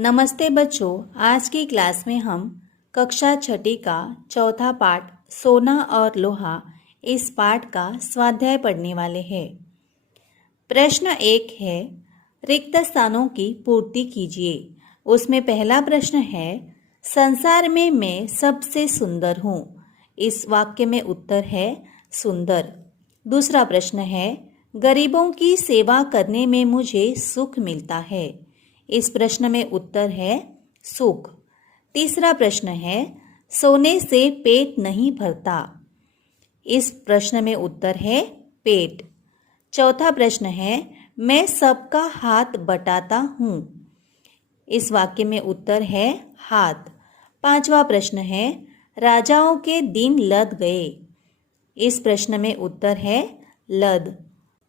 नमस्ते बच्चों, आज की क्लास में हम कक्षा छठी का चौथा पाठ सोना और लोहा इस पाठ का स्वाध्याय पढ़ने वाले हैं। प्रश्न 1 है, रिक्त स्थानों की पूर्ति कीजिए। उसमें पहला प्रश्न है, संसार में मैं सबसे सुंदर हूँ। इस वाक्य में उत्तर है सुंदर। दूसरा प्रश्न है, गरीबों की सेवा करने में मुझे सुख मिलता है। इस प्रश्न में उत्तर है सुख। तीसरा प्रश्न है, सोने से पेट नहीं भरता। इस प्रश्न में उत्तर है पेट। चौथा प्रश्न है, मैं सबका हाथ बटाता हूँ। इस वाक्य में उत्तर है हाथ। पांचवा प्रश्न है, राजाओं के दिन लद गए। इस प्रश्न में उत्तर है लद।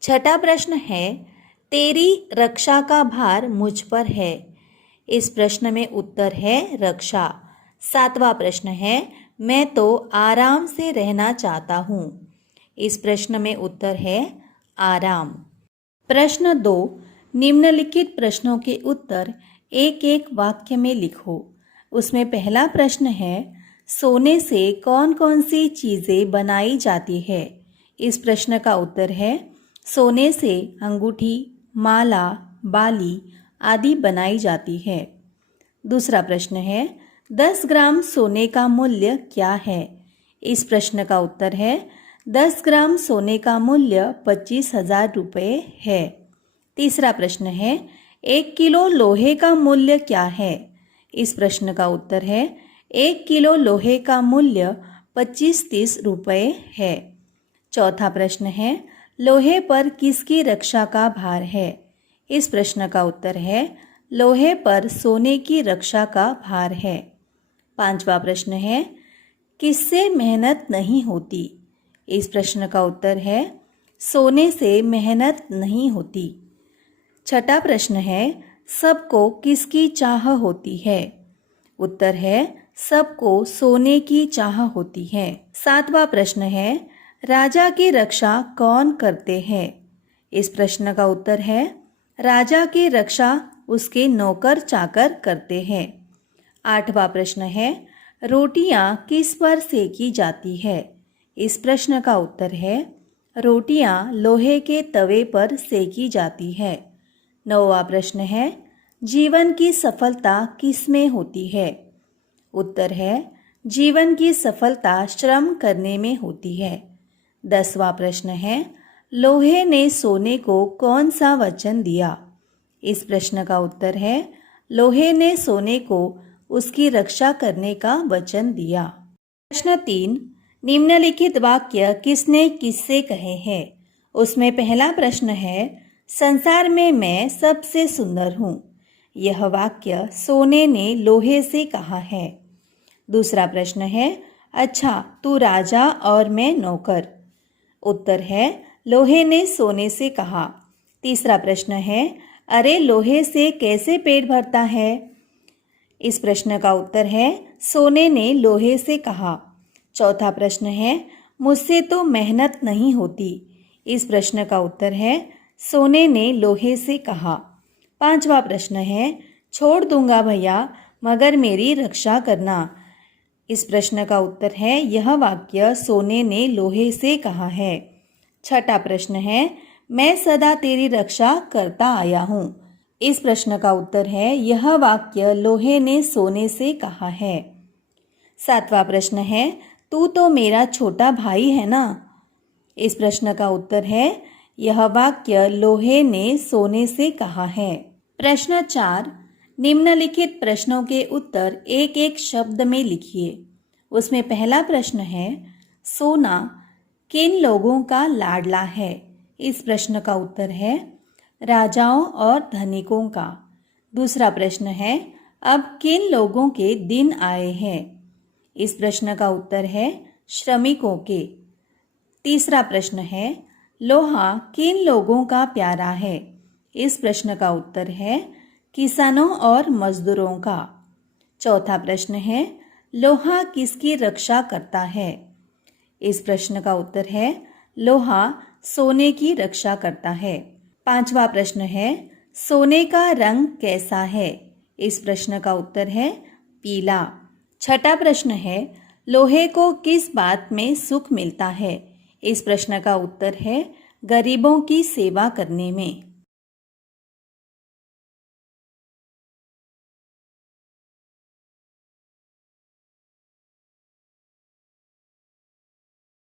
छठा प्रश्न है, तेरी रक्षा का भार मुझ पर है। इस प्रश्न में उत्तर है रक्षा। सातवां प्रश्न है, मैं तो आराम से रहना चाहता हूँ। इस प्रश्न में उत्तर है आराम। प्रश्न 2, निम्नलिखित प्रश्नों के उत्तर एक एक वाक्य में लिखो। उसमें पहला प्रश्न है, सोने से कौन कौन सी चीज़ें बनाई जाती है। इस प्रश्न का उत्तर है सोने से अंगूठी, माला, बाली आदि बनाई जाती है। दूसरा प्रश्न है, 10 ग्राम सोने का मूल्य क्या है। इस प्रश्न का उत्तर है 10 ग्राम सोने का मूल्य 25,000 रुपये है। तीसरा प्रश्न है, 1 किलो लोहे का मूल्य क्या है। इस प्रश्न का उत्तर है 1 किलो लोहे का मूल्य 25-30 रुपये है। चौथा प्रश्न है, लोहे पर किसकी रक्षा का भार है। इस प्रश्न का उत्तर है लोहे पर सोने की रक्षा का भार है। पांचवा प्रश्न है, किससे मेहनत नहीं होती। इस प्रश्न का उत्तर है सोने से मेहनत नहीं होती। छठा प्रश्न है, सबको किसकी चाह होती है। उत्तर है सबको सोने की चाह होती है। सातवां प्रश्न है, राजा की रक्षा कौन करते हैं। इस प्रश्न का उत्तर है राजा की रक्षा उसके नौकर चाकर करते हैं। आठवां प्रश्न है, रोटियां किस पर सेकी जाती है। इस प्रश्न का उत्तर है रोटियां लोहे के तवे पर सेकी जाती है। नौवां प्रश्न है, जीवन की सफलता किस में होती है। उत्तर है जीवन की सफलता श्रम करने में होती है। 10वां प्रश्न है, लोहे ने सोने को कौन सा वचन दिया। इस प्रश्न का उत्तर है लोहे ने सोने को उसकी रक्षा करने का वचन दिया। प्रश्न 3, निम्नलिखित वाक्य किसने किससे कहे हैं। उसमें पहला प्रश्न है, संसार में मैं सबसे सुंदर हूँ। यह वाक्य सोने ने लोहे से कहा है। दूसरा प्रश्न है, अच्छा तू राजा और मैं नौकर। उत्तर है लोहे ने सोने से कहा। तीसरा प्रश्न है, अरे लोहे से कैसे पेट भरता है। इस प्रश्न का उत्तर है सोने ने लोहे से कहा। चौथा प्रश्न है, मुझसे तो मेहनत नहीं होती। इस प्रश्न का उत्तर है सोने ने लोहे से कहा। पांचवा प्रश्न है, छोड़ दूंगा भैया मगर मेरी रक्षा करना। इस प्रश्न का उत्तर है यह वाक्य सोने ने लोहे से कहा है। छठा प्रश्न है, मैं सदा तेरी रक्षा करता आया हूँ। इस प्रश्न का उत्तर है यह वाक्य लोहे ने सोने से कहा है। सातवां प्रश्न है, तू तो मेरा छोटा भाई है ना। इस प्रश्न का उत्तर है यह वाक्य लोहे ने सोने से कहा है। प्रश्न 4, निम्नलिखित प्रश्नों के उत्तर एक एक शब्द में लिखिए। उसमें पहला प्रश्न है, सोना किन लोगों का लाडला है। इस प्रश्न का उत्तर है राजाओं और धनिकों का। दूसरा प्रश्न है, अब किन लोगों के दिन आए हैं। इस प्रश्न का उत्तर है श्रमिकों के। तीसरा प्रश्न है, लोहा किन लोगों का प्यारा है। इस प्रश्न का उत्तर है किसानों और मजदूरों का। चौथा प्रश्न है, लोहा किसकी रक्षा करता है। इस प्रश्न का उत्तर है लोहा सोने की रक्षा करता है। पांचवा प्रश्न है, सोने का रंग कैसा है। इस प्रश्न का उत्तर है पीला। छठा प्रश्न है, लोहे को किस बात में सुख मिलता है? इस प्रश्न का उत्तर है गरीबों की सेवा करने में।